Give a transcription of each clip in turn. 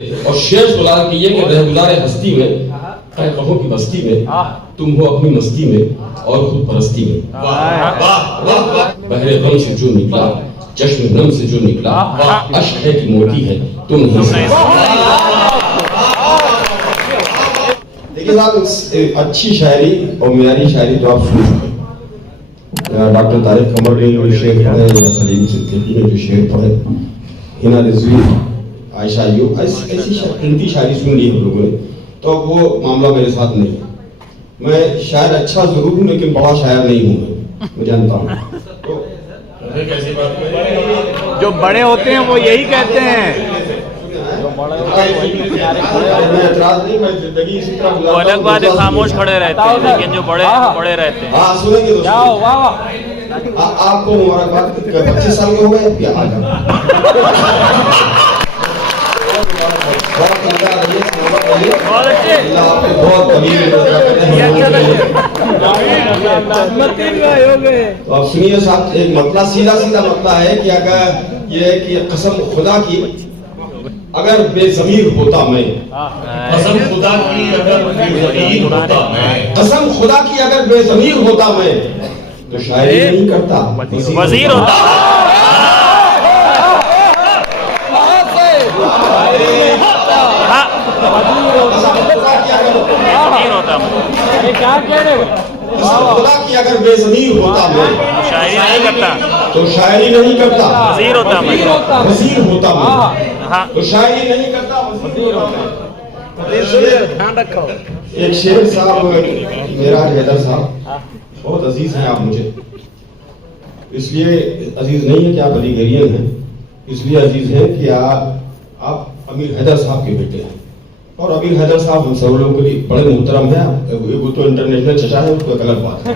और शेर सुना कि ये कि रहगुजारे हस्ती में कहो की बस्ती में तुम हो अपनी मस्ती में और खुद परस्ती में। बहरे गम से जो निकला, चश्म नम से जो निकला, अश्क है कि मोती है तुम नहीं। देखिए साहब, अच्छी शायरी और मेरी शायरी तो आप सुन चुके। डॉक्टर तारिक कमर ने जो शेर पढ़े या सलीम सिद्दीकी ने जो शेर पढ़े, हिना रिजवी, आयशा अय्यूब, ऐसी कीमती शायरी सुन ली हम लोगों ने। तो वो मामला मेरे साथ नहीं है। मैं शायर अच्छा जरूर हूँ लेकिन बड़ा शायर नहीं हूँ। मैं जानता हूँ तो कैसी बात है? जो बड़े होते हैं वो यही कहते हैं। वो अलग बात है, खामोश खड़े रहते हैं, लेकिन जो बड़े बड़े रहते हैं। हाँ सुनेंगे दोस्तों। आपको मुबारकबाद। 25 साल के हो गए क्या? बहुत अच्छे। बहुत तो आप सुनिए साहब, एक मतला सीधा सीधा मतला है कि अगर ये कि कसम खुदा की अगर बेज़मीर होता मैं, कसम खुदा की अगर बेज़मीर होता मैं, कसम खुदा की अगर बेज़मीर होता मैं तो शायरी नहीं करता, वजीर होता। खुदा की अगर बेज़मीर होता मैं शायरी नहीं करता तो शायरी नहीं करता, वजीर होता मैं। वजीर होता मैं हाँ। तो शायरी नहीं करता, वजीर होता मैं। एक शेर साहब, मेरा हैदर साहब बहुत अजीज हैं आप मुझे, इसलिए अजीज नहीं है कि आप अलीगरियन हैं, इसलिए अजीज हैं कि आप अमीर हैदर साहब के बेटे हैं। और अमीर हैदर साहब हम सब लोगों के लिए बड़े मुहतरम हैं। वो तो इंटरनेशनल चचा है, उसको गलत बात है।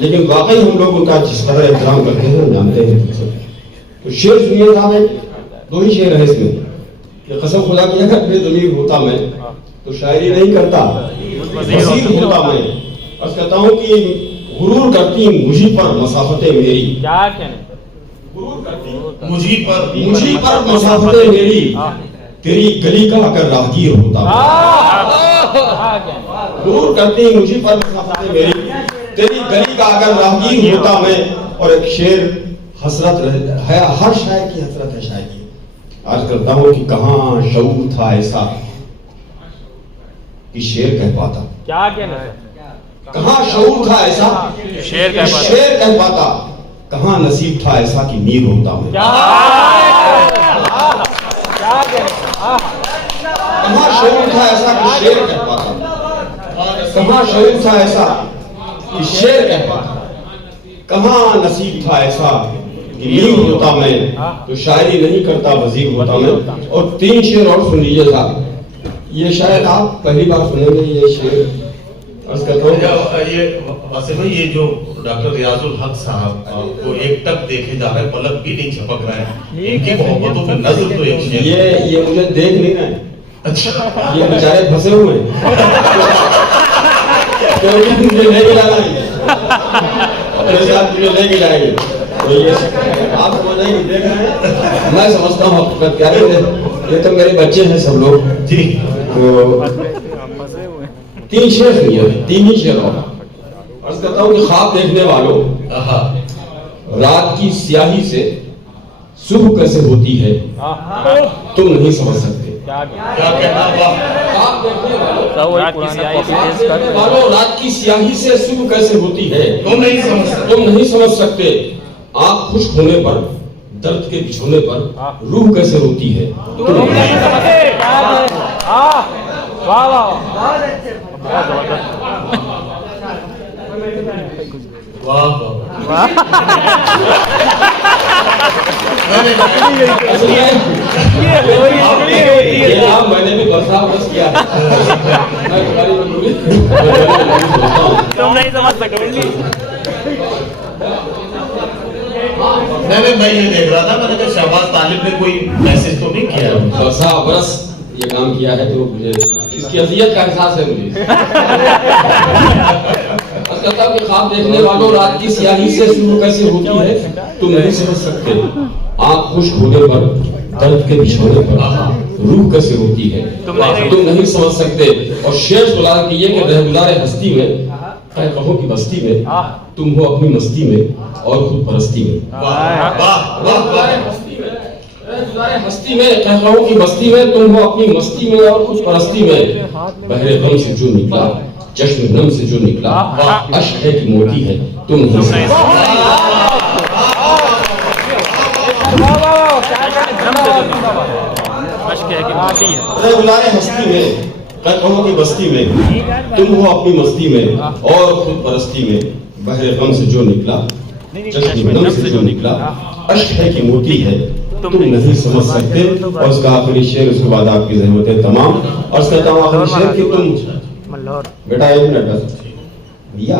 लेकिन वाकई हम लोग उनका जिस तरह एहतराम करते हैं जानते हैं। तो शेर सुनिए साहब, दो ही शेर है इसमें कि कसम खुदा की अगर बेज़मीर होता मैं तो शायरी नहीं करता, वजीर होता मैं। बस कहता हूँ कि गुरूर करती मुझी पर मसाफतें मेरी, क्या कहने, गुरूर करती मुझी पर मसाफतें मेरी, तेरी गली का अगर राहगीर होता मैं। गुरूर करती मुझी पर मसाफतें मेरी, तेरी गली का अगर राहगीर होता मैं। और एक शेर हसरत है, हर शायर की हसरत है शायरी। आज करता हूँ कि कहाँ शऊर था ऐसा कि शेर कह पाता, क्या कहने, कहाँ शऊर था ऐसा शेर कि शेर कह पाता, कहाँ नसीब था ऐसा कि मीर होता मैं। कहाँ शऊर था ऐसा कि शेर कह पाता, कहाँ शऊर था ऐसा कि शेर कह पाता, कहाँ नसीब था ऐसा कि मीर होता मैं तो शायरी नहीं करता, वजीर होता मैं। और 3 शेर और सुन लीजिए साहब, ये शायद आप पहली बार सुनेंगे ये शेर। ये वासिफ भाई, ये जो डॉक्टर रियाजुल हक साहब को एक टक देखे जा रहे हैं, पलक भी नहीं झपक रहे हैं, इनकी मोहब्बतों में नजर तो एक शेर। ये मुझे देख नहीं रहे। अच्छा, ये बेचारे फंसे हुए हैं। क्योंकि मुझे ले गिराना है, अपने साथ मुझे ले गिराएंगे। तो ये आप समझेंगे, देख रहे हैं, मैं समझता हूँ क्या कहते हैं, ये तो मेरे बच्चे हैं सब लोग जी। तो 3 शेर सुनिए, 3 ही शेर और अर्ज करता हूँ कि ख्वाब देखने वालों, रात की स्याही से सुबह कैसे होती है तुम नहीं समझ सकते। क्या कहना हुआ? ख्वाब देखने वालों, रात की स्याही रात की स्याही से सुबह कैसे होती है तुम नहीं समझ सकते। तुम नहीं समझ सकते। आँख खुश्क होने पर, दर्द के बिछोने पर रूह कैसे रोती है तुम नहीं समझ सकते। वाह वाह। मैंने भी बरसा बरस किया है। तुम नहीं समझ सकते। नहीं, मैं ये देख रहा था, मैंने कहा शहबाज तालिब ने कोई मैसेज तो नहीं किया। बरसा बरस ये काम किया है तो मुझे इसकी अज़ियत का एहसास है मुझे। कहता कि ख्वाब देखने वालों, रात की स्याही से सुबह कैसे होती है तुम नहीं समझ सकते। आँख खुश्क होने पर, दर्द के बिछोने पर रूह कैसे होती है तुम नहीं समझ सकते। और शेर सुलार किए कि रह गुजारे हस्ती में, कहो की बस्ती में, तुम हो अपनी मस्ती में और खुद परस्ती में। वाह वाह वाह वाह। हस्ती में, कहो की बस्ती में, तुम हो अपनी मस्ती में और खुद परस्ती में। बहरे गम से जो निकला, चश्म नम से जो निकला, अश्क है कि मोटी है तुम नहीं गुजारे हस्ती में, कहो की बस्ती में, तुम हो अपनी मस्ती में और खुद परस्ती में। बहरे गम से जो निकला, चश्म नम से जो निकला, अश्क है कि मोटी है तुम नहीं समझ सकते। और उसका आखिरी शेर, उसके बाद आपकी जरूरतें तमाम। और उसका तमाम आखिरी शेर कि तुम बेटा 1 मिनट बस भैया,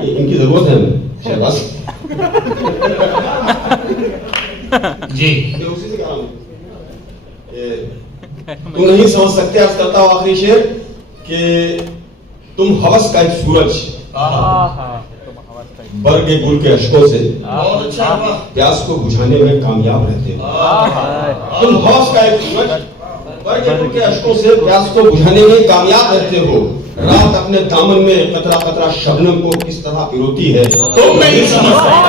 इनकी जरूरत है शहबाज जी। उसी से कह रहा हूं, तुम नहीं समझ सकते। अर्ज करता हूं आखिरी शेर कि तुम हवस का एक सूरज, बर्ग गुल के अश्कों से प्यास को बुझाने में कामयाब रहते हो। तुम हवस का एक सूरज, बर्ग गुल के अश्कों से प्यास को बुझाने में कामयाब रहते हो। रात अपने दामन में कतरा कतरा शबनम को किस तरह पिरोती है तुम नहीं समझ सकते।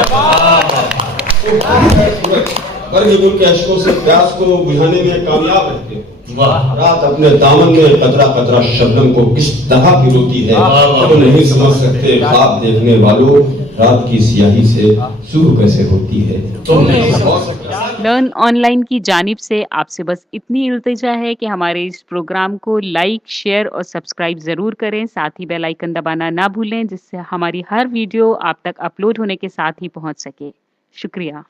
बर्ग गुल के अश्कों से प्यास को बुझाने में कामयाब रहते हो। रात अपने दामन में कतरा कतरा शबनम को किस तरह पिरोती है तुम नहीं समझ सकते। ख्वाब देखने वालों, रात की स्याही से सुबह कैसे होती है तुम नहीं समझ सकते। लर्न ऑनलाइन की जानिब से आपसे बस इतनी इल्तिजा है कि हमारे इस प्रोग्राम को लाइक, शेयर और सब्सक्राइब जरूर करें। साथ ही बेल आइकन दबाना ना भूलें, जिससे हमारी हर वीडियो आप तक अपलोड होने के साथ ही पहुंच सके। शुक्रिया।